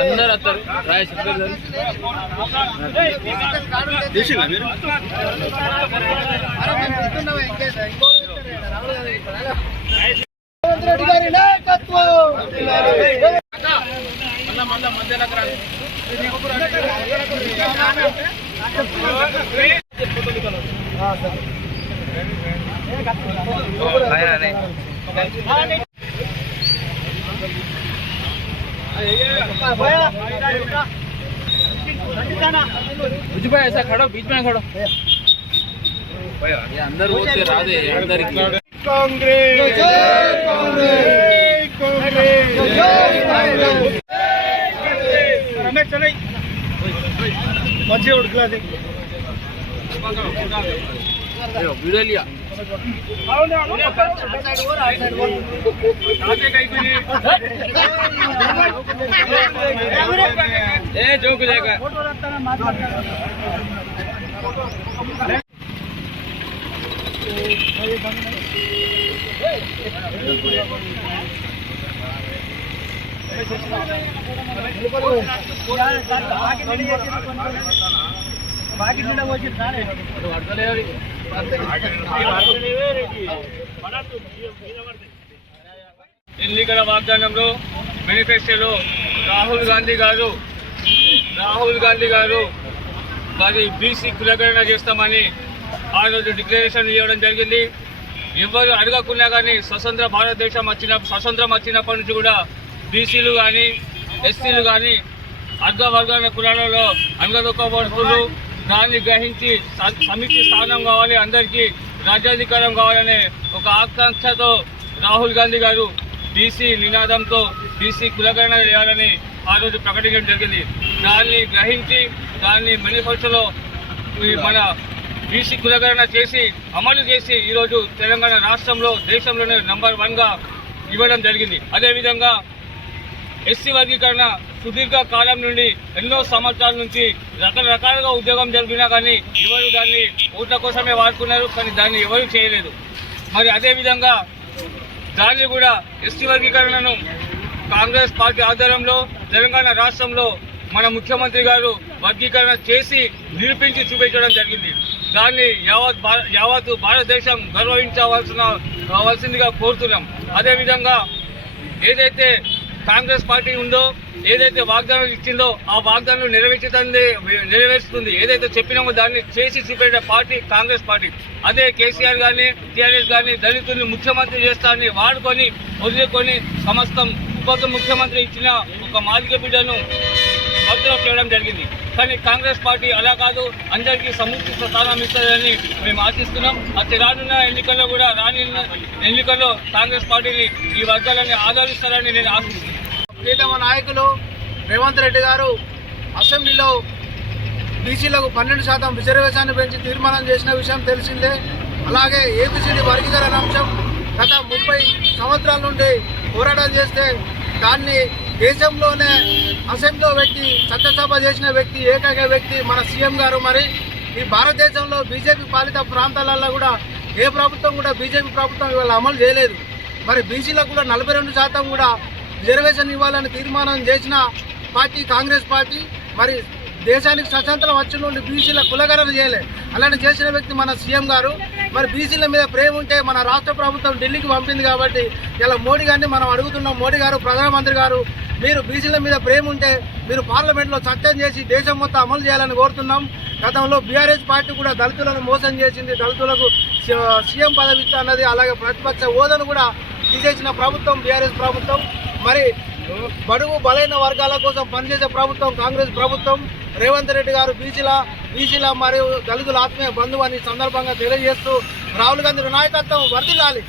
అందరు వస్తారు రెడ్డి గారి నాయకత్వం ऐसा खड़ो बीच में खड़ो अंदर होते राधे अंदर कांग्रेस मंचिगा उड़कला वीडियो लिया जोक जाएगा ఎన్నికల వాగ్దానంలో మేనిఫెస్టోలో రాహుల్ గాంధీ గారు మరి బీసీ కులగణన చేస్తామని ఆ రోజు డిక్లరేషన్ ఇవ్వడం జరిగింది. ఎవరు అడగకున్నా కానీ స్వతంత్రం వచ్చినప్పటి నుంచి కూడా బీసీలు కానీ ఎస్సీలు కానీ అగ్రవర్గాల కులాలలో అణగదొక్కబడుతున్నారు. దాన్ని గ్రహించి సమితి స్థానం కావాలి, అందరికీ రాజ్యాధికారం కావాలనే ఒక ఆకాంక్షతో రాహుల్ గాంధీ గారు బీసీ నినాదంతో బీసీ కులగణన చేయాలని ఆ రోజు ప్రకటించడం జరిగింది. దాన్ని గ్రహించి దాన్ని మేనిఫెస్టోలో మన బీసీ కులగణన చేసి అమలు చేసి ఈరోజు తెలంగాణ రాష్ట్రంలో దేశంలోనే నంబర్ 1గా ఇవ్వడం జరిగింది. అదేవిధంగా ఎస్సీ వర్గీకరణ సుదీర్ఘ కాలం నుండి ఎన్నో సంవత్సరాల నుంచి రకరకాలుగా ఉద్యోగం జరిగినా కానీ ఎవరు దాన్ని ఓట్ల కోసమే వాడుకున్నారు, కానీ దాన్ని ఎవరు చేయలేదు. మరి అదేవిధంగా దాన్ని కూడా ఎస్సీ వర్గీకరణను కాంగ్రెస్ పార్టీ ఆధ్వర్యంలో తెలంగాణ రాష్ట్రంలో మన ముఖ్యమంత్రి గారు వర్గీకరణ చేసి నిరూపించి చూపించడం జరిగింది. దాన్ని యావత్ భారతదేశం గర్వించవలసిందిగా కోరుతున్నాం. అదేవిధంగా ఏదైతే కాంగ్రెస్ పార్టీ ఉందో, ఏదైతే వాగ్దానాలు ఇచ్చిందో ఆ వాగ్దానాలు నెరవేరుస్తుంది. ఏదైతే చెప్పినామో దాన్ని చేసి చూపెట్టే పార్టీ కాంగ్రెస్ పార్టీ. అదే కేసీఆర్ కానీ టీఆర్ఎస్ కానీ దళితుల్ని ముఖ్యమంత్రి చేస్తారని వాడుకొని వదిలేకొని సమస్తం ఉప ముఖ్యమంత్రి ఇచ్చిన ఒక మాదిక బిడ్డను భద్రం చేయడం జరిగింది. కానీ కాంగ్రెస్ పార్టీ అలా కాదు, అందరికీ సముచిత స్థానం ఇస్తుందని మేము ఆశిస్తున్నాం. అతి రానున్న ఎన్నికల్లో కాంగ్రెస్ పార్టీని ఈ వర్గాలని ఆదరిస్తారని నేను ఆశిస్తున్నాను. ప్రీతమ నాయకులు రేవంత్ రెడ్డి గారు అసెంబ్లీలో బీసీలకు 12% రిజర్వేషన్ పెంచి తీర్మానం చేసిన విషయం తెలిసిందే. అలాగే ఏబిసిడి వర్గీకరణ అంశం గత 30 సంవత్సరాల నుండి పోరాటం చేస్తే దాన్ని దేశంలోనే అసెంబ్లీలో వ్యక్తి చట్టసభ చేసిన వ్యక్తి ఏకైక వ్యక్తి మన సీఎం గారు. మరి ఈ భారతదేశంలో బీజేపీ పాలిత ప్రాంతాలలో కూడా ఏ ప్రభుత్వం కూడా బీజేపీ ప్రభుత్వం ఇవాళ అమలు చేయలేదు. మరి బీసీలకు కూడా 42% కూడా రిజర్వేషన్ ఇవ్వాలని తీర్మానం చేసిన పార్టీ కాంగ్రెస్ పార్టీ. మరి దేశానికి స్వతంత్రం వచ్చి నుండి బీసీల కులగణన చేయలే, అలాంటి చేసిన వ్యక్తి మన సీఎం గారు. మరి బీసీల మీద ప్రేమ ఉంటే మన రాష్ట్ర ప్రభుత్వం ఢిల్లీకి పంపింది కాబట్టి ఇలా మోడీ గారిని మనం అడుగుతున్నాం. మోడీ గారు, ప్రధానమంత్రి గారు, మీరు బీసీల మీద ప్రేమ ఉంటే మీరు పార్లమెంట్లో చట్టం చేసి దేశం మొత్తం అమలు చేయాలని కోరుతున్నాం. గతంలో బీఆర్ఎస్ పార్టీ కూడా దళితులను మోసం చేసింది, దళితులకు సీఎం పదవి ఇస్తా అన్నది, అలాగే ప్రతిపక్ష హోదాను కూడా తీసేసిన ప్రభుత్వం బీఆర్ఎస్ ప్రభుత్వం. మరి బడుగు బలైన వర్గాల కోసం పనిచేసే ప్రభుత్వం కాంగ్రెస్ ప్రభుత్వం. రేవంత్ రెడ్డి గారు బీసీల మరియు దళితుల ఆత్మీయ బంధువు అని సందర్భంగా తెలియజేస్తూ రాహుల్ గాంధీ నాయకత్వం వర్ధిల్లాలి.